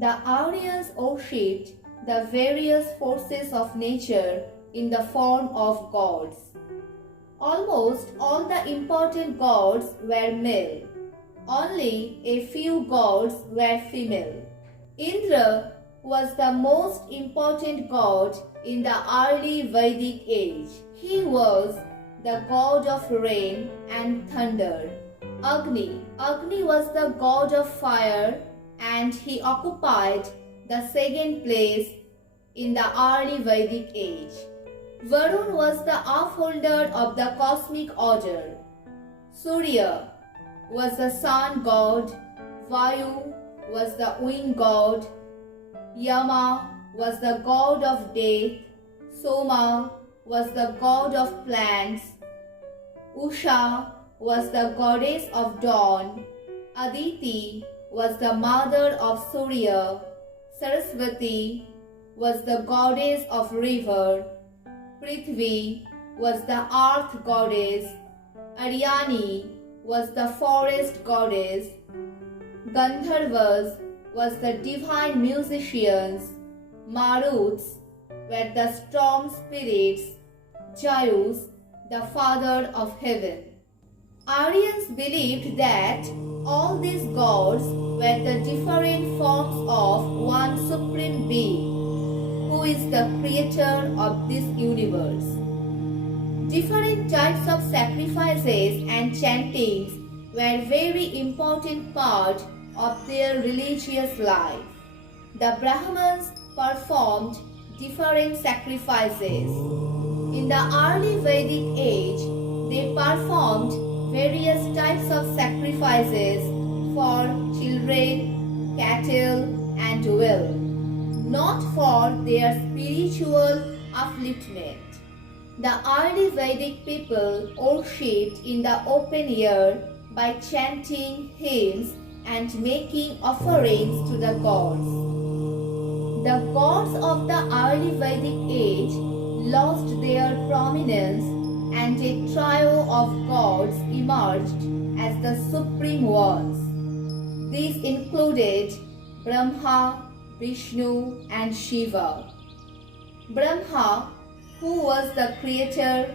The Aryans worshipped the various forces of nature in the form of gods. Almost all the important gods were male. Only a few gods were female. Indra was the most important god in the early Vedic age. He was the god of rain and thunder. Agni was the god of fire, and he occupied the second place in the early Vedic age. Varun was the upholder of the cosmic order. Surya was the sun god. Vayu was the wind god. Yama was the god of death. Soma was the god of plants. Usha was the goddess of dawn. Aditi was the mother of Surya. Saraswati was the goddess of river. Prithvi was the earth goddess. Aryani was the forest goddess. Gandharvas was the divine musicians. Maruts were the storm spirits. Jayus the father of heaven. Aryans believed that all these gods were the different forms of one supreme being, who is the creator of this universe. Different types of sacrifices and chantings were very important part of their religious life. The Brahmins performed different sacrifices. In the early Vedic age, they performed various types of sacrifices for children, cattle, and wealth, not for their spiritual upliftment. The early Vedic people worshipped in the open air by chanting hymns and making offerings to the gods. The gods of the early Vedic age lost their prominence, and a trio of gods emerged as the supreme ones. These included Brahma, Vishnu, and Shiva. Brahma, who was the creator,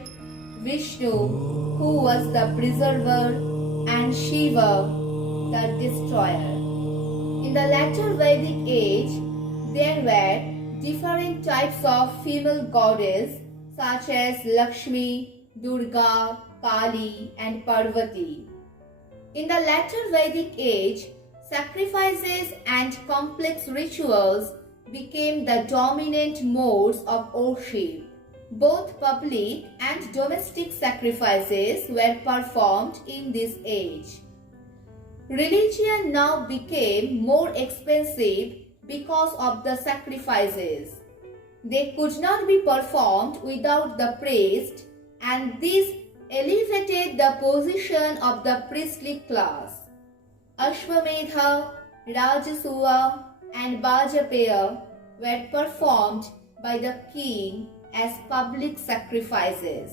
Vishnu, who was the preserver, and Shiva, the destroyer. In the latter Vedic age, there were different types of female goddesses such as Lakshmi, Durga, Kali, and Parvati. In the latter Vedic age, sacrifices and complex rituals became the dominant modes of worship. Both public and domestic sacrifices were performed in this age. Religion now became more expensive because of the sacrifices. They could not be performed without the priest, and this elevated the position of the priestly class. Ashwamedha, Rajasuya, and Vajapaya were performed by the king as public sacrifices.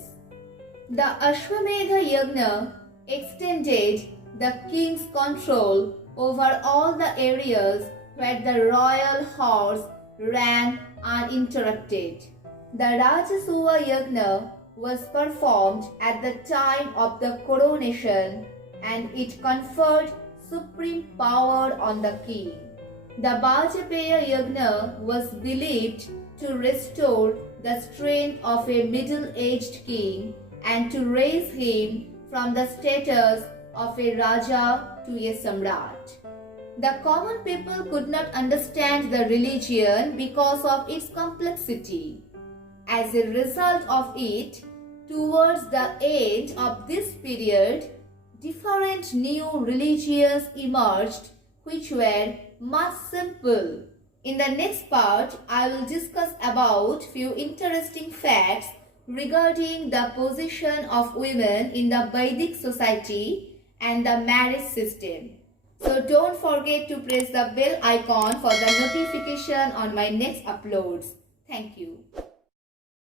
The Ashwamedha Yajna extended the king's control over all the areas where the royal horse ran uninterrupted. The Rajasuya Yajna was performed at the time of the coronation, and it conferred supreme power on the king. The Vajapaya Yajna was believed to restore the strength of a middle-aged king and to raise him from the status of a Raja to a Samrat. The common people could not understand the religion because of its complexity. As a result of it, towards the end of this period, different new religions emerged which were much simple. In the next part, I will discuss about few interesting facts regarding the position of women in the Vedic society and the marriage system. So don't forget to press the bell icon for the notification on my next uploads. Thank you.